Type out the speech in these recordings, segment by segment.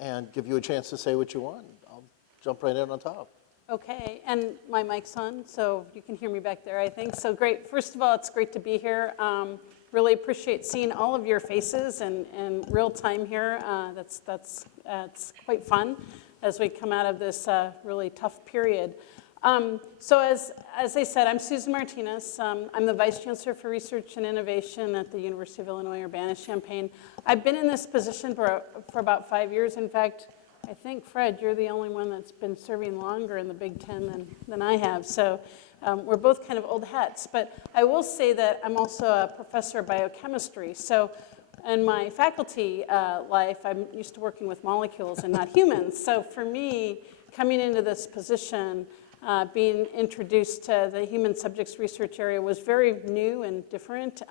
and give you a chance to say what you want. I'll jump right in on top. Okay, and my mic's on, so you can hear me back there, I think. So great. First of all, it's great to be here. Really appreciate seeing all of your faces in real time here. That's quite fun as we come out of this really tough period. So as I said, I'm Susan Martinez. I'm the Vice Chancellor for Research and Innovation at the University of Illinois Urbana-Champaign. I've been in this position for about 5 years. In fact, I think, Fred, you're the only one that's been serving longer in the Big Ten than I have. So we're both kind of old hats. But I will say that I'm also a professor of biochemistry. So in my faculty life, I'm used to working with molecules and not humans. So for me, coming into this position, being introduced to the human subjects research area was very new and different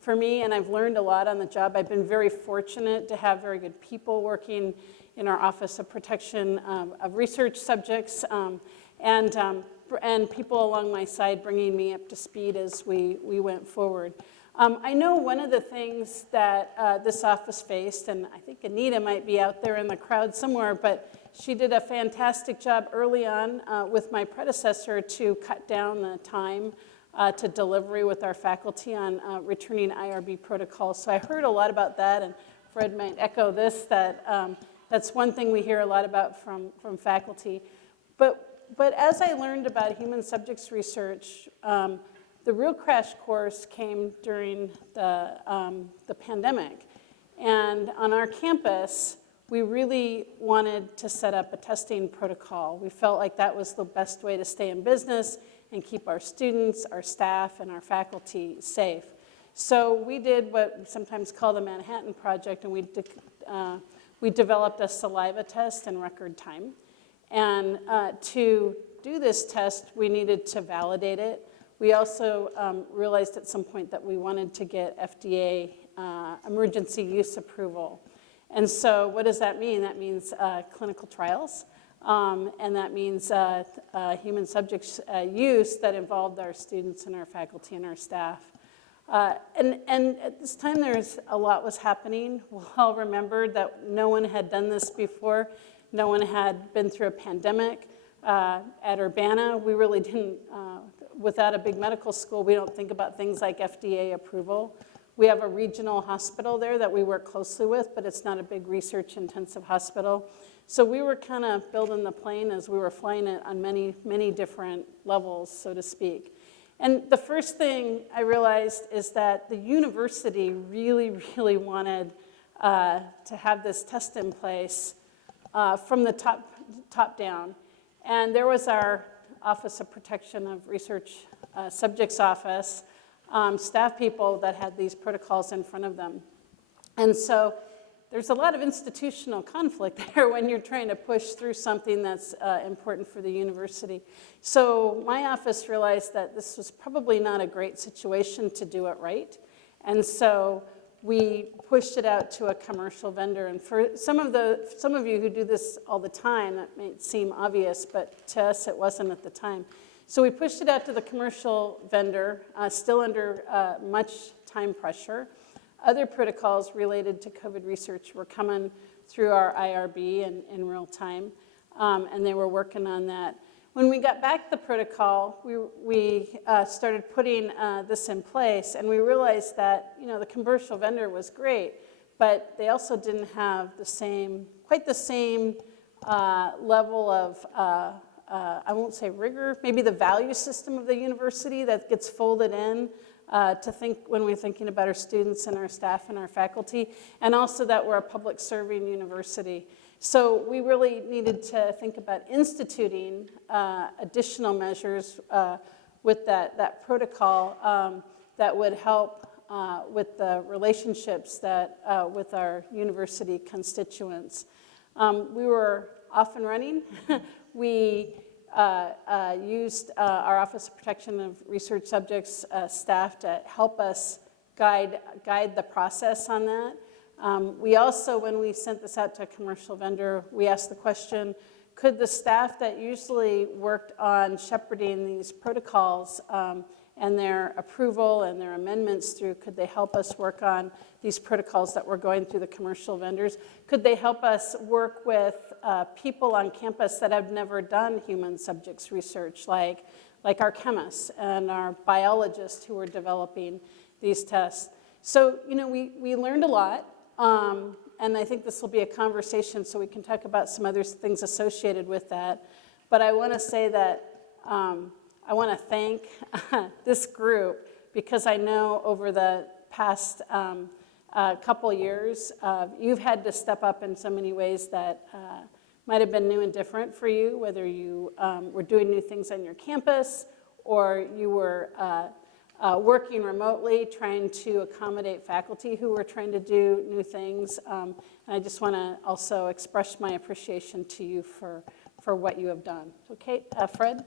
for me, and I've learned a lot on the job. I've been very fortunate to have very good people working in our Office of Protection of Research Subjects, and people along my side bringing me up to speed as we went forward. I know one of the things that this office faced, and I think Anita might be out there in the crowd somewhere, but she did a fantastic job early on with my predecessor to cut down the time to delivery with our faculty on returning IRB protocols. So I heard a lot about that, and Fred might echo this, that that's one thing we hear a lot about from faculty. But as I learned about human subjects research, the real crash course came during the pandemic. And on our campus, we really wanted to set up a testing protocol. We felt like that was the best way to stay in business and keep our students, our staff, and our faculty safe. So we did what we sometimes call the Manhattan Project, and we developed a saliva test in record time. And to do this test, we needed to validate it. We also realized at some point that we wanted to get FDA emergency use approval. And so what does that mean? That means clinical trials, and that means human subjects use that involved our students and our faculty and our staff. And at this time, a lot was happening. We'll all remember that no one had done this before. No one had been through a pandemic. At Urbana, we really didn't, without a big medical school, we don't think about things like FDA approval. We have a regional hospital there that we work closely with, but it's not a big research-intensive hospital. So we were kind of building the plane as we were flying it on many, many different levels, so to speak. And the first thing I realized is that the university really, really wanted to have this test in place from the top down. And there was our Office of Protection of Research Subjects Office, staff people that had these protocols in front of them. And so there's a lot of institutional conflict there when you're trying to push through something that's important for the university. So my office realized that this was probably not a great situation to do it right. And so we pushed it out to a commercial vendor. And for some of you who do this all the time, that may seem obvious, but to us it wasn't at the time. So we pushed it out to the commercial vendor, still under much time pressure. Other protocols related to COVID research were coming through our IRB in real time, and they were working on that. When we got back the protocol, we started putting this in place, and we realized that the commercial vendor was great, but they also didn't have quite the same level of I won't say rigor, maybe the value system of the university that gets folded in to think when we're thinking about our students and our staff and our faculty, and also that we're a public serving university. So we really needed to think about instituting additional measures with that protocol that would help with the relationships with our university constituents. We were off and running. We used our Office of Protection of Research Subjects staff to help us guide the process on that. We also, when we sent this out to a commercial vendor, we asked the question, could the staff that usually worked on shepherding these protocols and their approval and their amendments through, could they help us work on these protocols that we're going through the commercial vendors? Could they help us work with people on campus that have never done human subjects research, like our chemists and our biologists who are developing these tests? So, we learned a lot, and I think this will be a conversation so we can talk about some other things associated with that. But I want to say that I want to thank this group, because I know over the past couple years, you've had to step up in so many ways that might have been new and different for you, whether you were doing new things on your campus or you were working remotely, trying to accommodate faculty who were trying to do new things. And I just want to also express my appreciation to you for what you have done. So Kate, Fred?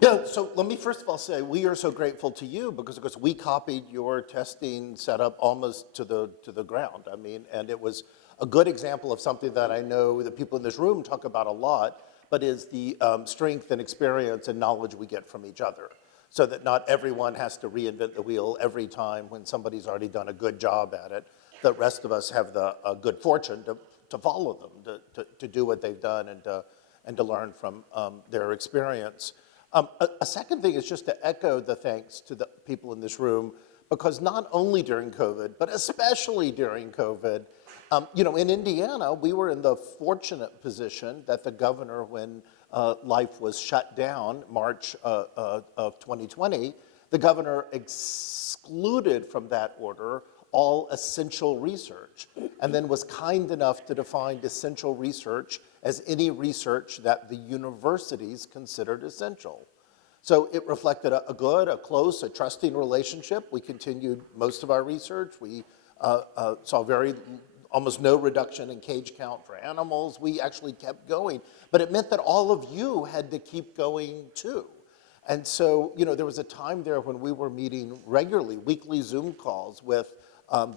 Yeah, so let me first of all say we are so grateful to you because we copied your testing setup almost to the ground. I mean, and it was a good example of something that I know the people in this room talk about a lot, but is the strength and experience and knowledge we get from each other, so that not everyone has to reinvent the wheel every time when somebody's already done a good job at it. The rest of us have the good fortune to follow them, to do what they've done and to learn from their experience. A second thing is just to echo the thanks to the people in this room, because not only during COVID, but especially during COVID, in Indiana, we were in the fortunate position that the governor, when life was shut down, March of 2020, the governor excluded from that order all essential research, and then was kind enough to define essential research as any research that the universities considered essential. So it reflected a good, a close, a trusting relationship. We continued most of our research. We saw almost no reduction in cage count for animals. We actually kept going, but it meant that all of you had to keep going too. And so, there was a time there when we were meeting regularly, weekly Zoom calls with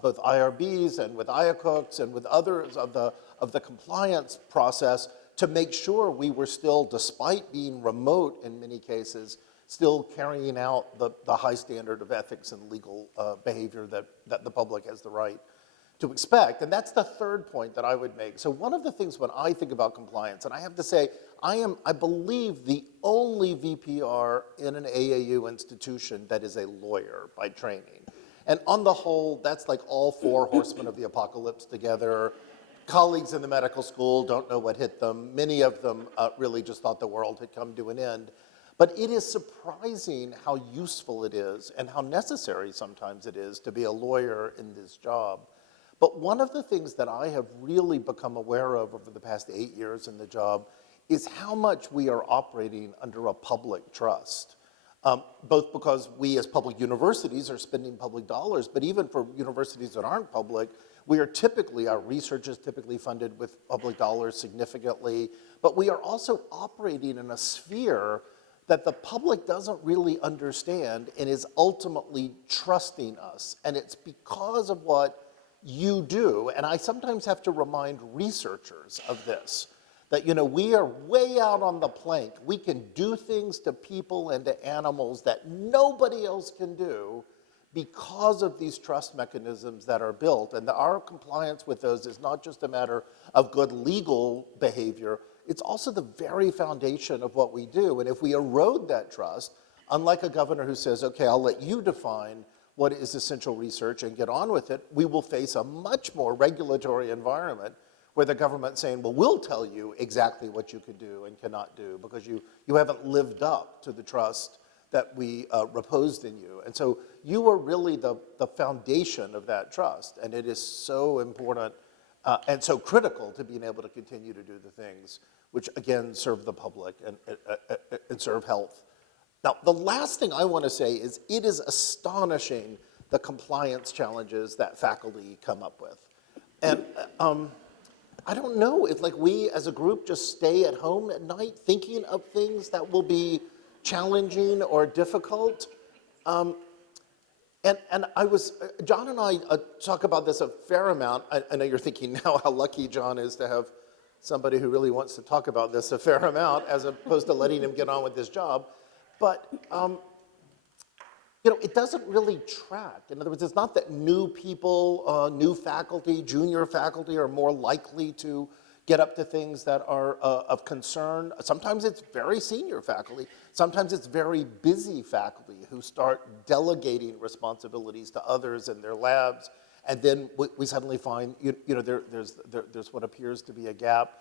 both IRBs and with IACUCs and with others of the compliance process to make sure we were still, despite being remote in many cases, still carrying out the high standard of ethics and legal behavior that the public has the right to expect. And that's the third point that I would make. So one of the things when I think about compliance, and I have to say, I believe the only VPR in an AAU institution that is a lawyer by training. And on the whole, that's like all four horsemen of the apocalypse together. Colleagues in the medical school don't know what hit them. Many of them really just thought the world had come to an end. But it is surprising how useful it is and how necessary sometimes it is to be a lawyer in this job. But one of the things that I have really become aware of over the past 8 years in the job is how much we are operating under a public trust. Both because we as public universities are spending public dollars, but even for universities that aren't public, our research is typically funded with public dollars significantly, but we are also operating in a sphere that the public doesn't really understand and is ultimately trusting us. And it's because of what you do, and I sometimes have to remind researchers of this, that we are way out on the plank. We can do things to people and to animals that nobody else can do because of these trust mechanisms that are built. And our compliance with those is not just a matter of good legal behavior, it's also the very foundation of what we do. And if we erode that trust, unlike a governor who says, okay, I'll let you define what is essential research and get on with it, we will face a much more regulatory environment where the government's saying, well, we'll tell you exactly what you can do and cannot do because you haven't lived up to the trust that we reposed in you. And so you are really the foundation of that trust, and it is so important and so critical to being able to continue to do the things which, again, serve the public and serve health. Now, the last thing I want to say is it is astonishing the compliance challenges that faculty come up with. And I don't know if we as a group just stay at home at night thinking of things that will be challenging or difficult. And John and I talk about this a fair amount. I know you're thinking now how lucky John is to have somebody who really wants to talk about this a fair amount as opposed to letting him get on with his job. But, it doesn't really track. In other words, it's not that new people, new faculty, junior faculty are more likely to get up to things that are of concern. Sometimes it's very senior faculty. Sometimes it's very busy faculty who start delegating responsibilities to others in their labs. And then we suddenly find, there's what appears to be a gap.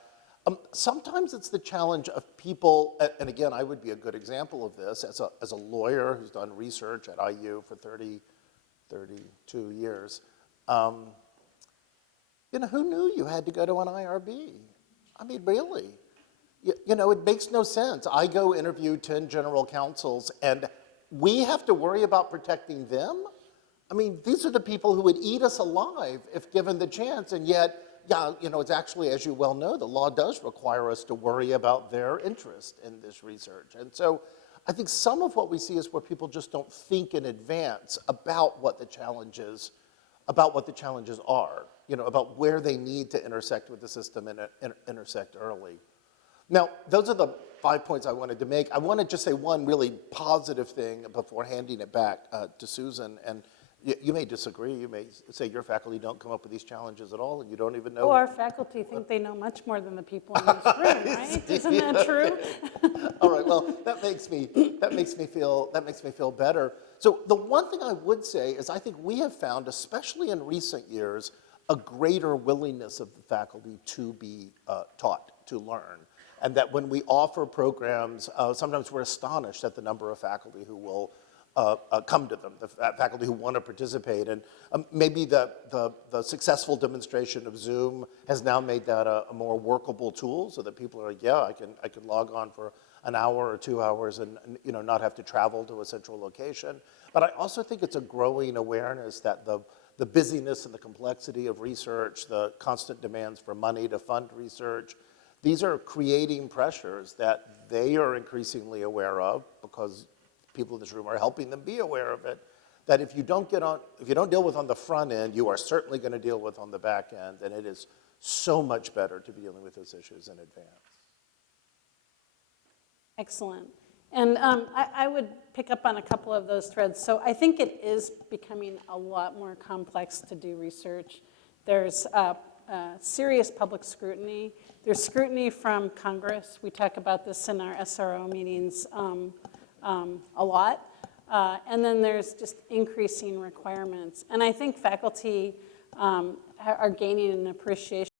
Sometimes it's the challenge of people, and again, I would be a good example of this as a lawyer who's done research at IU for 32 years. Who knew you had to go to an IRB? I mean, really? It makes no sense. I go interview 10 general counsels, and we have to worry about protecting them? I mean, these are the people who would eat us alive if given the chance, and yet, yeah, it's actually, as you well know, the law does require us to worry about their interest in this research. And so I think some of what we see is where people just don't think in advance about what the challenges are, about where they need to intersect with the system and intersect early. Now, those are the 5 points I wanted to make. I want to just say one really positive thing before handing it back to Susan. And you may disagree. You may say your faculty don't come up with these challenges at all, and you don't even know. Oh, our faculty think they know much more than the people in this room, right? Isn't that true? All right. Well, that makes me feel better. So the one thing I would say is I think we have found, especially in recent years, a greater willingness of the faculty to be taught, to learn. And that when we offer programs, sometimes we're astonished at the number of faculty who will come to them, the faculty who want to participate. And maybe the successful demonstration of Zoom has now made that a more workable tool so that people are like, yeah, I can log on for an hour or 2 hours and not have to travel to a central location. But I also think it's a growing awareness that the busyness and the complexity of research, the constant demands for money to fund research, these are creating pressures that they are increasingly aware of because people in this room are helping them be aware of it, that if you don't deal with on the front end, you are certainly going to deal with on the back end, and it is so much better to be dealing with those issues in advance. Excellent. And I would pick up on a couple of those threads. So I think it is becoming a lot more complex to do research. There's serious public scrutiny. There's scrutiny from Congress. We talk about this in our SRO meetings a lot. And then there's just increasing requirements. And I think faculty are gaining an appreciation